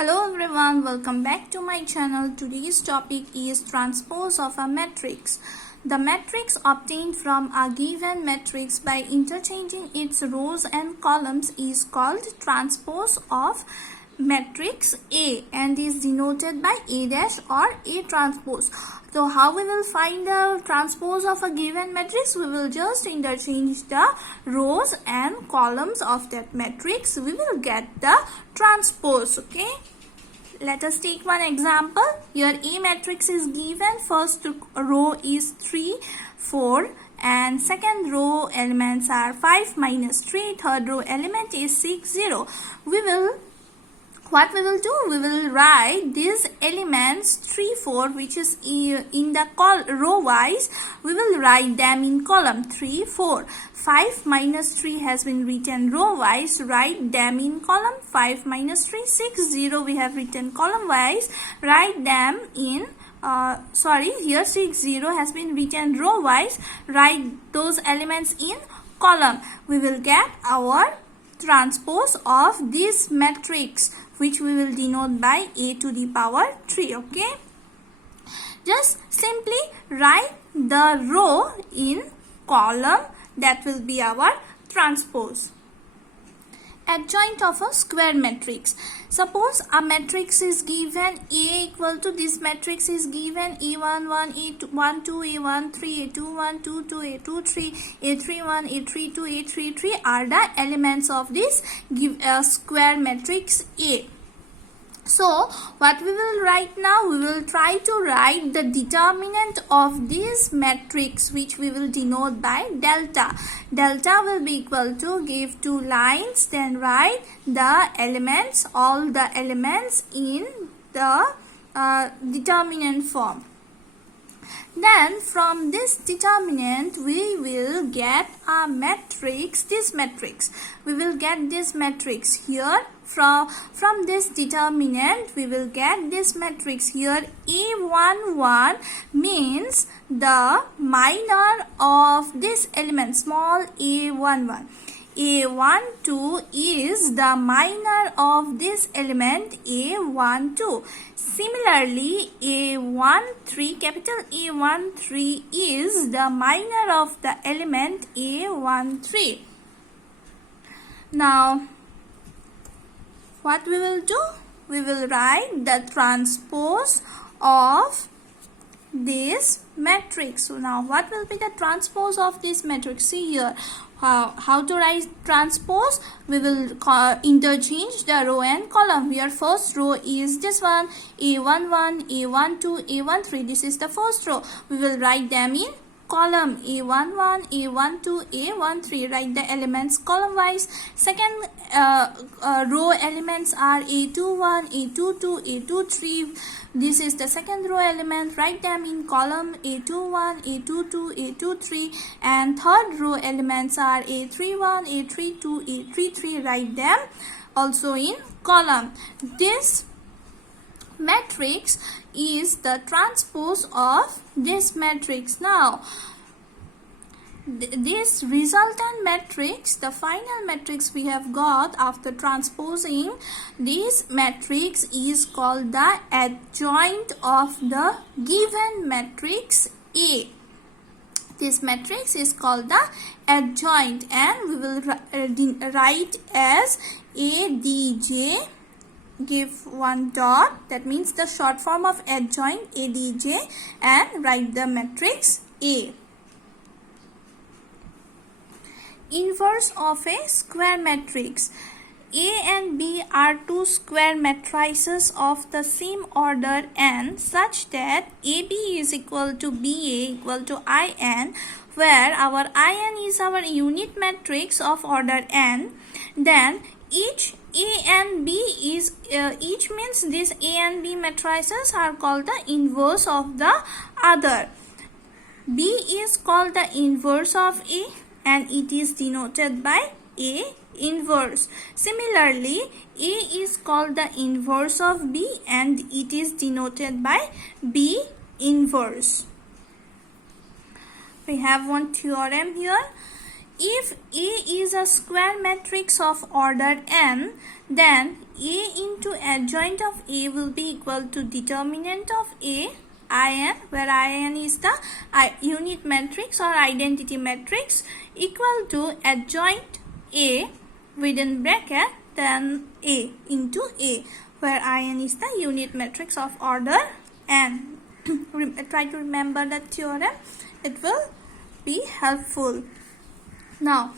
Hello everyone, welcome back to my channel. Today's topic is transpose of a matrix. The matrix obtained from a given matrix by interchanging its rows and columns is called transpose of matrix A and is denoted by A dash or A transpose. So how we will find the transpose of a given matrix? We will just interchange the rows and columns of that matrix. We will get the transpose. Okay. Let us take one example. Here A matrix is given. First row is 3, 4 and second row elements are 5 minus 3. Third row element is 6, 0. What we will do? We will write these elements 3, 4 which is in the row wise. We will write them in column 3, 4. 5 minus 3 has been written row wise. Write them in column 5 minus 3. 6, 0 we have written column wise. Write them in here 6, 0 has been written row wise. Write those elements in column. We will get our transpose of this matrix, which we will denote by A to the power 3. Okay, just simply write the row in column. That will be our transpose. Adjoint of a square matrix. Suppose a matrix is given A equal to this matrix is given A1 1 A1 2 A1 3 A2 1 2 2 A2 3 A3 1 A3 2 A3 3 are the elements of this square matrix A. So what we will write now? We will try to write the determinant of this matrix, which we will denote by delta. Delta will be equal to, give two lines, then write the elements, all the elements in the determinant form. Then from this determinant we will get a matrix, this matrix. We will get this matrix here. From this determinant we will get this matrix here. A11 means the minor of this element, small a11. A12 is the minor of this element A12. Similarly, A13, capital A13 is the minor of the element A13. Now, what we will do? We will write the transpose of this matrix. So now what will be the transpose of this matrix? See here how to write transpose. We will interchange the row and column. Here first row is this one, A11, A12, A13. This is the first row. We will write them in column A11, A12, A13. Write the elements column wise. Second row elements are A21, A22, A23. This is the second row element. Write them in column A21, A22, A23. And third row elements are A31, A32, A33. Write them also in column. This matrix is the transpose of this matrix. Now, this resultant matrix, the final matrix we have got after transposing this matrix, is called the adjoint of the given matrix A. This matrix is called the adjoint, and we will write as ADJ. Give one dot, that means the short form of adjoint, ADJ, and write the matrix A. Inverse of a square matrix. A and B are two square matrices of the same order n such that AB is equal to BA equal to IN, where our IN is our unit matrix of order n. Then each A and B is each means these A and B matrices are called the inverse of the other. B is called the inverse of A and it is denoted by A inverse. Similarly, A is called the inverse of B and it is denoted by B inverse. We have one theorem here. If A is a square matrix of order n, then A into adjoint of A will be equal to determinant of A, IN, where IN is the unit matrix or identity matrix, equal to adjoint A within bracket then A into A, where IN is the unit matrix of order n. Try to remember that theorem, it will be helpful. Now,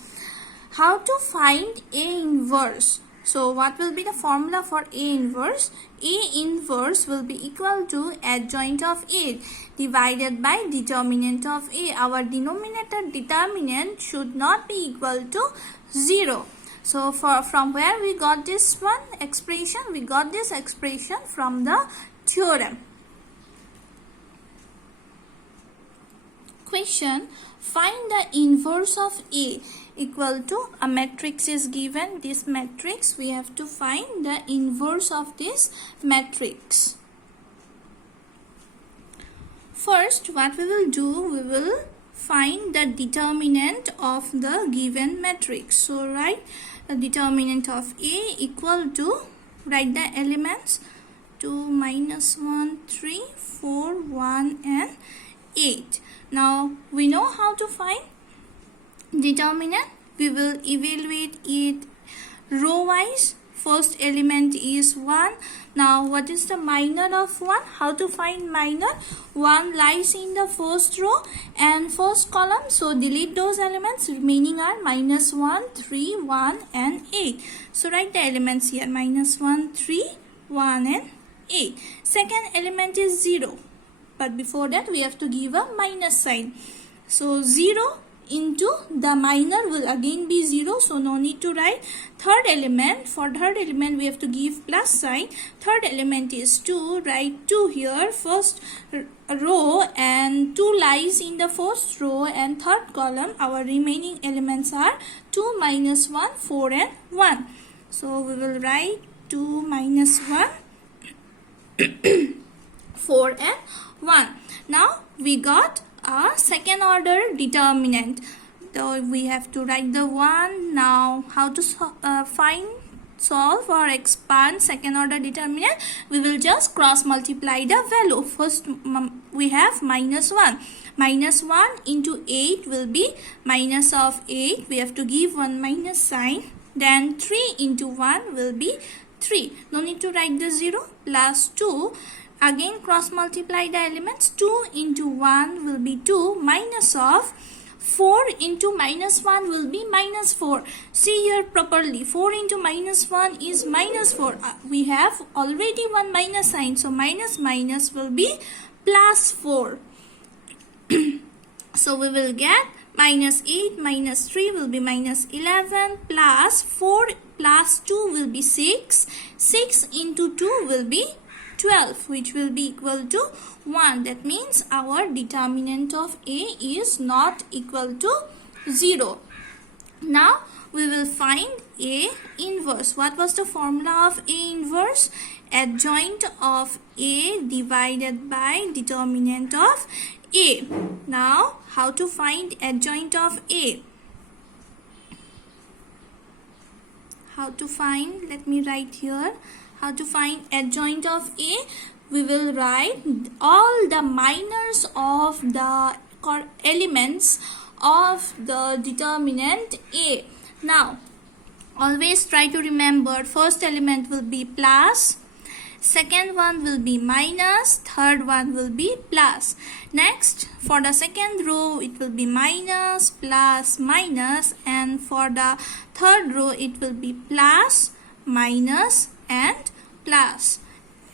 how to find A inverse? So, what will be the formula for A inverse? A inverse will be equal to adjoint of A divided by determinant of A. Our denominator determinant should not be equal to 0. So, from where we got this one expression? We got this expression from the theorem. Question: find the inverse of A. Equal to a matrix is given. This matrix, we have to find the inverse of this matrix. First, what we will do, we will find the determinant of the given matrix. So, write the determinant of A equal to, write the elements 2, -1, 3, 4, 1 and 8. Now, we know how to find determinant. We will evaluate it row wise. First element is 1. Now, what is the minor of 1? How to find minor? 1 lies in the first row and first column. So, delete those elements. Remaining are -1, 3, 1 and 8. So, write the elements here. -1, 3, 1 and 8. Second element is 0. But before that, we have to give a minus sign. So, 0 into the minor will again be 0. So, no need to write. Third element, for third element, we have to give plus sign. Third element is 2. Write 2 here. First row and 2 lies in the first row and third column. Our remaining elements are 2, -1, 4 and 1. So, we will write 2, -1, 4 and 1. Now, we got a second order determinant. So, we have to write the 1. Now, how to solve or expand second order determinant? We will just cross multiply the value. First, we have -1. -1 into 8 will be minus of 8. We have to give one minus sign. Then 3 into 1 will be 3. No need to write the 0. Plus 2. Again cross multiply the elements. 2 into 1 will be 2. Minus of 4 into -1 will be -4. See here properly. 4 into -1 is -4. We have already one minus sign. So, minus will be +4. So, we will get -8 minus 3 will be -11 plus 4 plus 2 will be 6. 6 into 2 will be 12, which will be equal to 1. That means our determinant of A is not equal to 0. Now, we will find A inverse. What was the formula of A inverse? Adjoint of A divided by determinant of A. Now, how to find adjoint of A? How to find, let me write here. How to find adjoint of A? We will write all the minors of the elements of the determinant A. Now, always try to remember, first element will be plus, second one will be minus, third one will be plus. Next, for the second row, it will be minus, plus, minus, and for the third row, it will be plus, minus, and plus.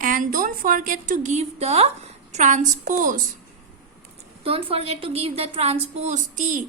And don't forget to give the transpose. Don't forget to give the transpose T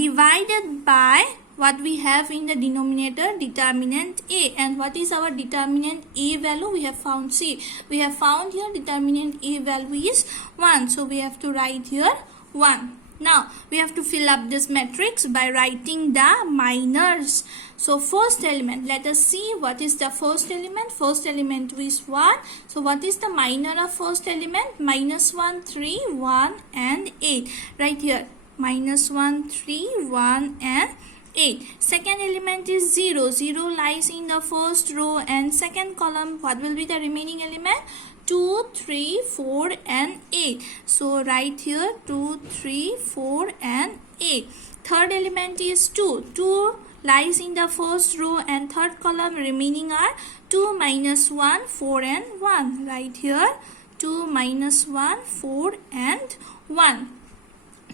divided by what we have in the denominator, determinant A. And what is our determinant A value? We have found, see, we have found here determinant A value is 1. So, we have to write here 1. Now, we have to fill up this matrix by writing the minors. So, first element, let us see what is the first element. First element is 1. So, what is the minor of first element? -1, 3, 1 and 8. Right here, -1, 3, 1 and 8. Second element is 0. 0 lies in the first row and second column. What will be the remaining element? 2, 3, 4 and 8. So write here 2, 3, 4 and 8. Third element is 2. 2 lies in the first row and third column. Remaining are 2 minus 1, 4 and 1. Write here 2 minus 1, 4 and 1.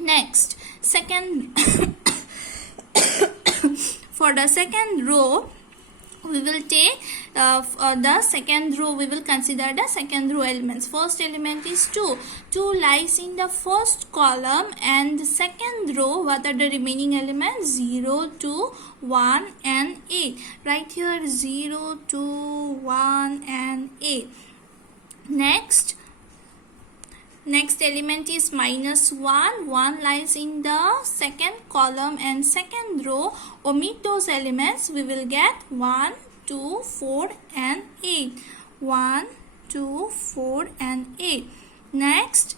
Next, second for the second row, we will take the second row, we will consider the second row elements. First element is 2. 2 lies in the first column and the second row, what are the remaining elements? 0, 2, 1 and 8. Right here 0, 2, 1 and 8. Next element is minus 1. 1 lies in the second column and second row. Omit those elements. We will get 1, 2, 4 and 8. 1, 2, 4 and 8. Next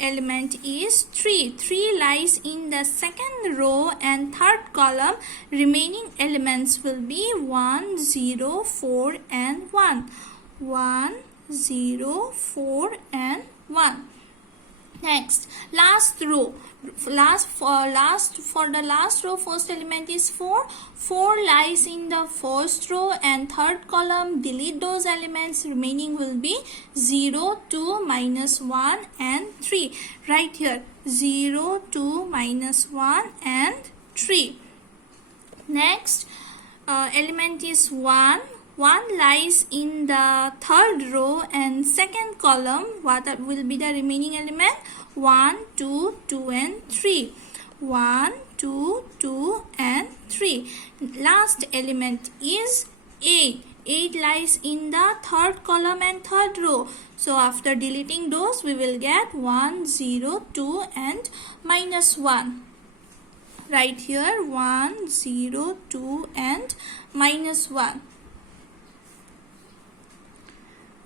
element is 3. 3 lies in the second row and third column. Remaining elements will be 1, 0, 4 and 1. 1, 0, 4 and 1. Next, last row. For the last row, first element is 4. 4 lies in the first row and third column. Delete those elements. Remaining will be 0, 2, minus 1 and 3. Right here 0, 2, minus 1 and 3. Next element is 1. 1 lies in the third row and second column. What will be the remaining element? 1, 2, 2 and 3. 1, 2, 2 and 3. Last element is 8. 8 lies in the third column and third row. So after deleting those, we will get 1, 0, 2 and minus 1. Right here 1, 0, 2 and minus 1.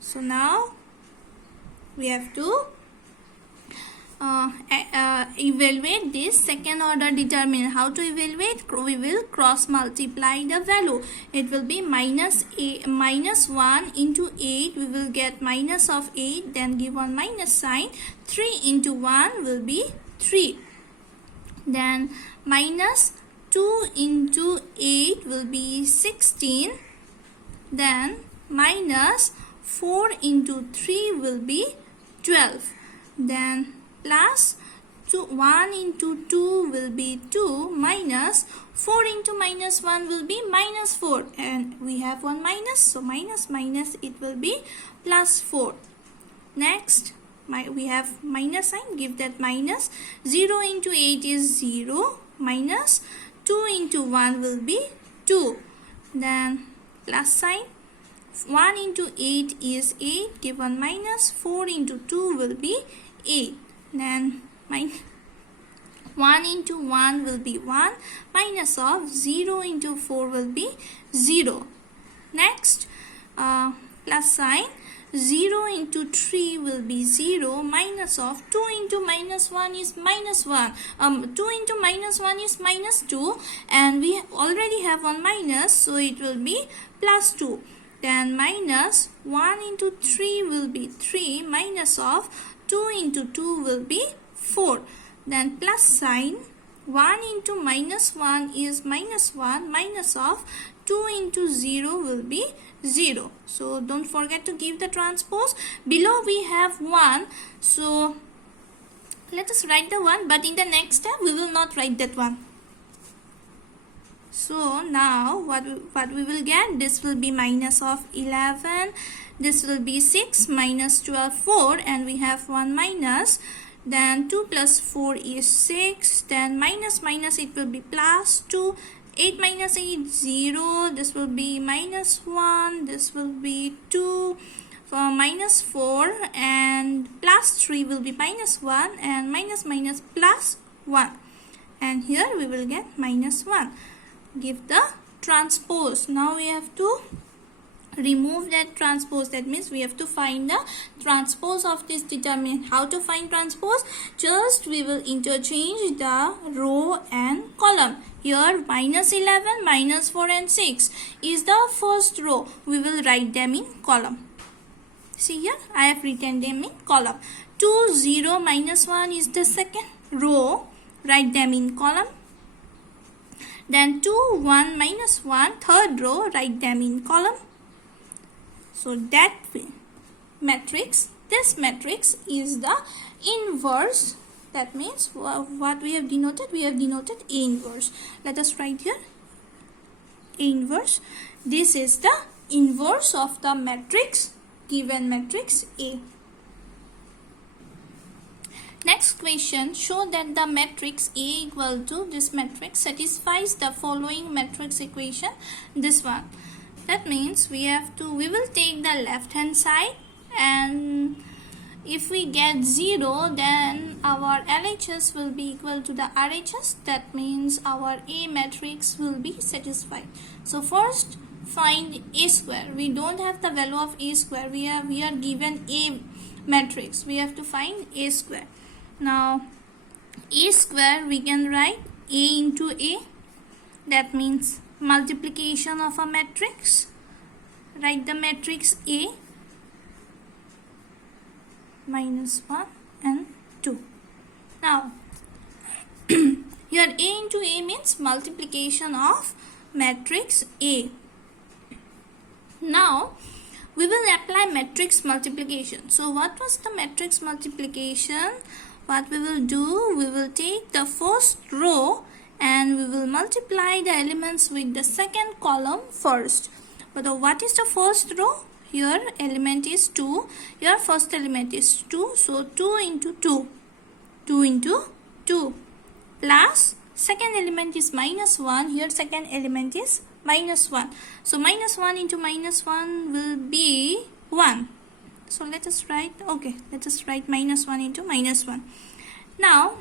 So now we have to evaluate this second order determinant. How to evaluate? We will cross multiply the value. It will be minus 1 into 8. We will get minus of 8. Then give one minus sign. 3 into 1 will be 3. Then minus 2 into 8 will be 16. Then minus 4 into 3 will be 12. Then plus 1 into 2 will be 2, minus 4 into minus 1 will be minus 4. And we have one minus, so minus it will be plus 4. Next, we have minus sign, give that minus. 0 into 8 is 0, minus 2 into 1 will be 2. Then plus sign. 1 into 8 is 8, give one minus. 4 into 2 will be 8. Then 1 into 1 will be 1, minus of 0 into 4 will be 0. Next, plus sign. 0 into 3 will be 0, minus of 2 into minus 1 is minus 1. 2 into minus 1 is minus 2, and we already have one minus, so it will be plus 2. Then minus 1 into 3 will be 3, minus of 2 into 2 will be 4. Then plus sign. 1 into minus 1 is minus 1, minus of 2 into 0 will be 0. So don't forget to give the transpose. Below we have 1. So let us write the 1, but in the next step we will not write that 1. So now what we will get? This will be minus of 11. This will be 6 minus 12, 4, and we have one minus. Then 2 plus 4 is 6. Then minus it will be plus 2. 8 minus 8, 0. This will be minus 1. This will be 2. Minus 4 and plus 3 will be minus 1, and minus plus 1. And here we will get minus 1. Give the transpose. Now we have to remove that transpose. That means we have to find the transpose of this determinant. How to find transpose? Just we will interchange the row and column. Here -11, -4 and 6 is the first row. We will write them in column. See here, I have written them in column. 2, 0, -1 is the second row. Write them in column. Then 2, 1, -1, third row. Write them in column. So that matrix, this matrix is the inverse. That means what we have denoted? We have denoted A inverse. Let us write here A inverse. This is the inverse of the matrix, given matrix A. Next question, show that the matrix A equal to this matrix satisfies the following matrix equation. This one. That means we will take the left hand side, and if we get 0, then our LHS will be equal to the RHS. That means our A matrix will be satisfied. So first find A square. We don't have the value of A square. We are given A matrix. We have to find A square. Now A square we can write A into A. That means multiplication of a matrix. Write the matrix A -1 and 2. Now here A into A means multiplication of matrix A. Now we will apply matrix multiplication. So what was the matrix multiplication? What we will do, we will take the first row and we will multiply the elements with the second column first. But what is the first row? Here element is 2. Here first element is 2. So 2 into 2. 2 into 2. Plus second element is -1. Here second element is -1. So -1 into -1 will be 1. So let us write -1 into -1. Now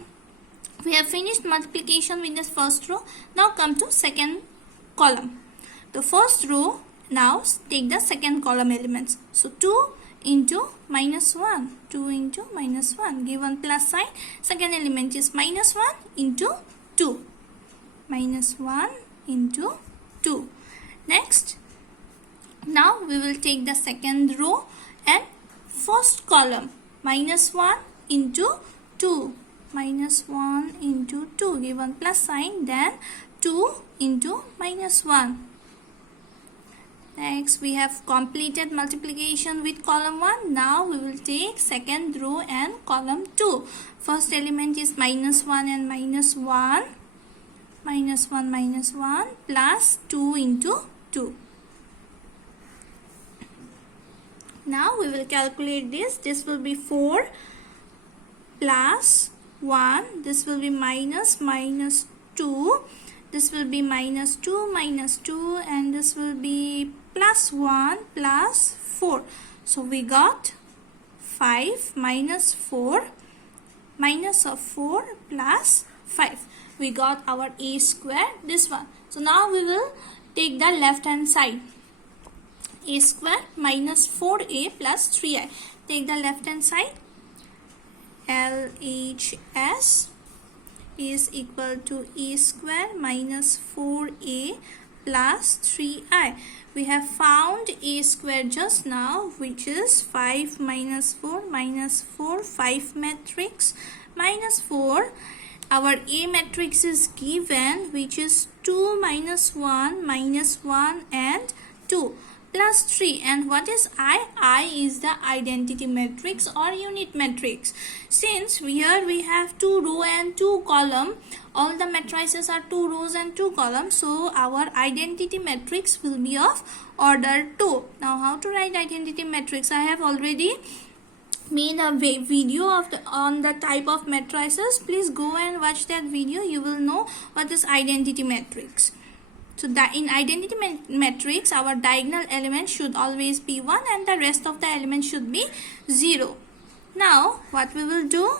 we have finished multiplication with this first row. Now come to second column. The first row, now take the second column elements. So 2 into -1. 2 into -1. Given plus sign. Second element is -1 into 2. -1 into 2. Next, now we will take the second row and first column. -1 into 2. -1 into 2. Given plus sign. Then 2 into -1. Next, we have completed multiplication with column 1. Now we will take second row and column 2. First element is -1 and -1. -1 -1 plus 2 into 2. Now we will calculate this. This will be 4 plus 1. This will be -2. This will be -2 and this will be +1 plus 4. So we got 5 minus 4 plus 5. We got our A square, this one. So now we will take the left hand side. A square minus 4A plus 3I. Take the left hand side. LHS is equal to A square minus 4A plus 3I. We have found A square just now, which is 5 minus 4 minus 4, 5 matrix minus 4. Our A matrix is given, which is 2 minus 1 and 2 plus 3. And what is I? I is the identity matrix or unit matrix. Since here we have 2 row and 2 column, all the matrices are 2 rows and 2 columns. So our identity matrix will be of order 2. Now how to write identity matrix? I have already made a video on the type of matrices. Please go and watch that video. You will know what is identity matrix. So that in identity matrix, our diagonal element should always be 1 and the rest of the elements should be 0. Now what we will do?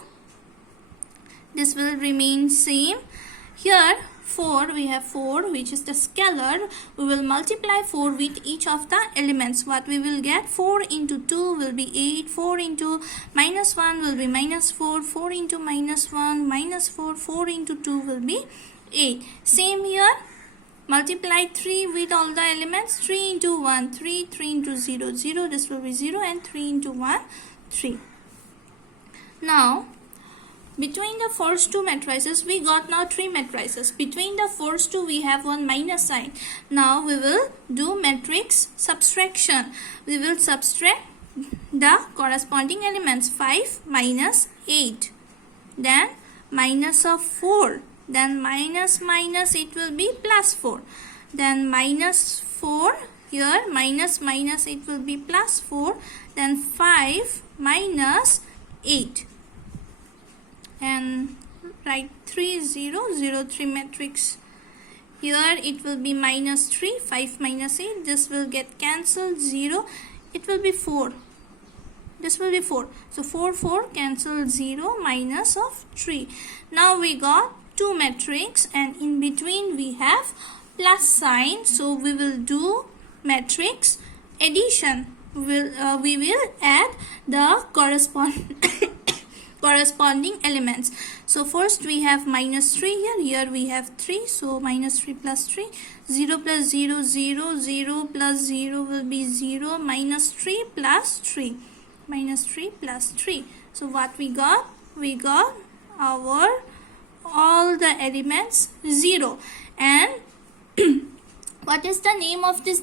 This will remain same. Here 4, we have 4 which is the scalar. We will multiply 4 with each of the elements. What we will get? 4 into 2 will be 8, 4 into minus 1 will be minus 4, 4 into minus 1 minus 4, 4 into 2 will be 8. Same here, multiply 3 with all the elements. 3 into 1 3, 3 into 0 0, this will be 0, and 3 into 1 3. Now between the first two matrices, we got now 3 matrices. Between the first two, we have one minus sign. Now we will do matrix subtraction. We will subtract the corresponding elements. 5 minus 8, then minus of 4, then minus minus it will be plus 4, then minus 4, here minus minus it will be plus 4, then 5 minus 8, and write 3 0 0 3 matrix. Here it will be minus 3, 5 minus 8, this will get cancelled, 0, it will be 4, this will be 4, so 4 4 cancel, 0 minus of 3. Now we got 2 matrix, and in between we have plus sign, so we will do matrix addition. We will add the corresponding elements. So first we have minus 3 here, here we have 3, so minus 3 plus 3, 0 plus 0 0, 0 plus 0 will be 0, minus 3 plus 3, minus 3 plus 3. So what we got? We got our all the elements 0. And what is the name of this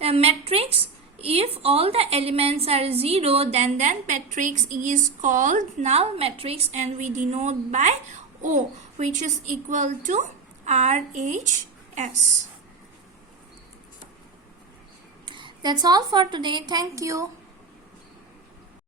matrix? If all the elements are 0, then matrix is called null matrix, and we denote by O, which is equal to RHS. That's all for today. Thank you.